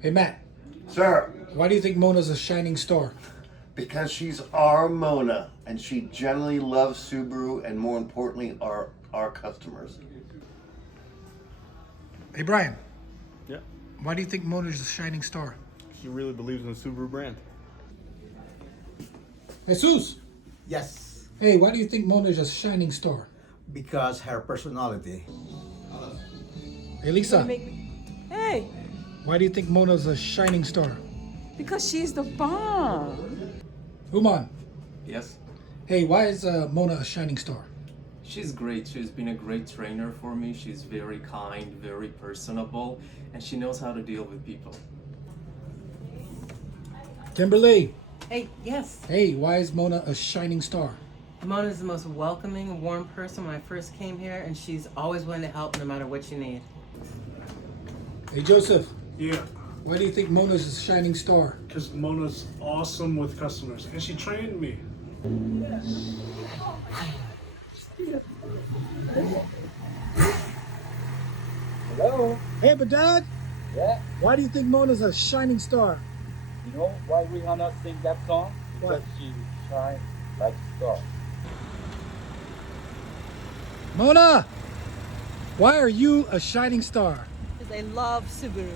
Hey, Matt, Sir, why do you think Mona's a shining star? because she's our Mona and she generally loves Subaru and more importantly our customers. Hey, Brian, Yeah, why do you think Mona's a shining star? she really believes in the Subaru brand. Jesus, Yes, hey, why do you think Mona's a shining star? because her personality. Hey, Lisa, Hey, why do you think Mona's a shining star? because she's the bomb. Uman, Yes, hey, why is Mona a shining star? she's great. She's been a great trainer for me. She's very kind, very personable, and she knows how to deal with people. Kimberly, Hey, yes. hey, why is Mona a shining star? Mona is the most welcoming, warm person when I first came here, and she's always willing to help no matter what you need. Hey, Joseph, Yeah, why do you think Mona's a shining star? because Mona's awesome with customers, and she trained me. Hello? Hey, but Dad, Yeah? why do you think Mona's a shining star? You know why Rihanna sing that song? What? Because she shine like a star. Mona, why are you a shining star? Because I love Subaru.